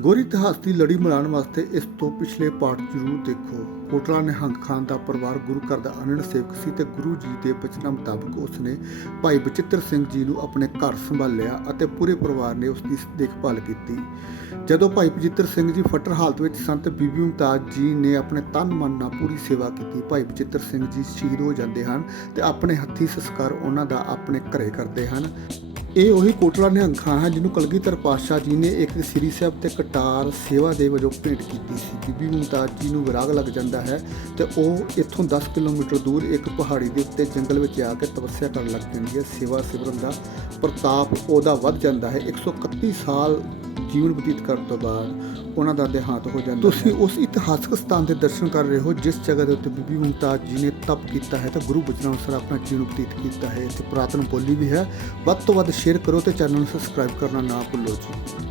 ਗੋਰੀ ਇਤਿਹਾਸ ਦੀ ਲੜੀ ਮਿਲਾਉਣ ਵਾਸਤੇ ਇਸ ਤੋਂ ਪਿਛਲੇ ਪਾਠ ਜ਼ਰੂਰ ਦੇਖੋ। ਕੋਟਲਾ ਨਿਹੰਗ ਖਾਨ ਦਾ ਪਰਿਵਾਰ ਗੁਰੂ ਘਰ ਦਾ ਅਨੰਦ ਸੇਵਕ ਸੀ ਤੇ ਗੁਰੂ ਜੀ ਦੇ ਬਚਨਾਂ ਮੁਤਾਬਕ ਉਸਨੇ ਭਾਈ ਬਚਿੱਤਰ ਸਿੰਘ ਜੀ ਨੂੰ ਆਪਣੇ ਘਰ ਸੰਭਾਲਿਆ ਅਤੇ ਪੂਰੇ ਪਰਿਵਾਰ ਨੇ ਉਸ ਦੀ ਦੇਖਭਾਲ ਕੀਤੀ। ਜਦੋਂ ਭਾਈ ਬਚਿੱਤਰ ਸਿੰਘ ਜੀ ਫੱਟਰ ਹਾਲਤ ਵਿੱਚ ਸੰਤ ਬੀਬੀ ਮੁਮਤਾਜ਼ ਜੀ ਨੇ ਆਪਣੇ ਤਨ ਮਨ ਨਾਲ ਪੂਰੀ ਸੇਵਾ ਕੀਤੀ, ਭਾਈ ਬਚਿੱਤਰ ਸਿੰਘ ਜੀ ਸ਼ਹੀਦ ਹੋ ਜਾਂਦੇ ਹਨ ਤੇ ਆਪਣੇ ਹੱਥੀ ਸੰਸਕਾਰ ਉਹਨਾਂ ਦਾ ਆਪਣੇ ਘਰੇ ਕਰਦੇ ਹਨ। ਇਹ ਉਹੀ ਕੋਟਲਾ ਨਿਹੰਗ ਖਾਨ ਹੈ ਜਿਹਨੂੰ ਕਲਗੀਧਰ ਪਾਤਸ਼ਾਹ ਜੀ ਨੇ ਇੱਕ ਸ੍ਰੀ ਸਾਹਿਬ ਤੇ ਕਟਾਰ ਸੇਵਾ ਦੇ ਵਜੋਂ ਭੇਟ ਕੀਤੀ ਸੀ। ਬੀਬੀ ਮੁਮਤਾਜ਼ ਜੀ ਨੂੰ ਵਿਰਾਗ ਲੱਗ ਜਾਂਦਾ ਹੈ ਤੇ ਉਹ ਇੱਥੋਂ 10 ਕਿਲੋਮੀਟਰ ਦੂਰ ਇੱਕ ਪਹਾੜੀ ਦੇ ਉੱਤੇ ਜੰਗਲ ਵਿੱਚ ਆ ਕੇ ਤਪੱਸਿਆ ਕਰਨ ਲੱਗ ਪੈਂਦੀ ਹੈ। ਸੇਵਾ ਸਿਮਰਨ ਦਾ ਪ੍ਰਤਾਪ ਉਹਦਾ ਵੱਧ ਜਾਂਦਾ ਹੈ। 131 ਸਾਲ ਜੀਵਨ ਬਤੀਤ ਕਰਨ ਤੋਂ ਬਾਅਦ ਉਹਨਾਂ ਦਾ ਦੇਹਾਂਤ ਹੋ ਜਾਂਦਾ ਤੁਸੀਂ ਉਸ ਇਤਿਹਾਸਕ ਸਥਾਨ ਦੇ ਦਰਸ਼ਨ ਕਰ ਰਹੇ ਹੋ ਜਿਸ ਜਗ੍ਹਾ ਦੇ ਉੱਤੇ ਬੀਬੀ ਮੁਮਤਾਜ਼ ਜੀ ਨੇ ਤਪ ਕੀਤਾ ਹੈ ਤੇ ਗੁਰੂ ਬਚਨਾਂ ਅਨੁਸਾਰ ਆਪਣਾ ਜੀਵਨ ਬਤੀਤ ਕੀਤਾ ਹੈ। ਇੱਥੇ ਪੁਰਾਤਨ ਬੋਲੀ ਵੀ ਹੈ। ਵੱਧ ਤੋਂ ਵੱਧ ਸ਼ੇਅਰ ਕਰੋ ਤੇ ਚੈਨਲ ਨੂੰ ਸਬਸਕ੍ਰਾਈਬ ਕਰਨਾ ਨਾ ਭੁੱਲੋ ਜੀ।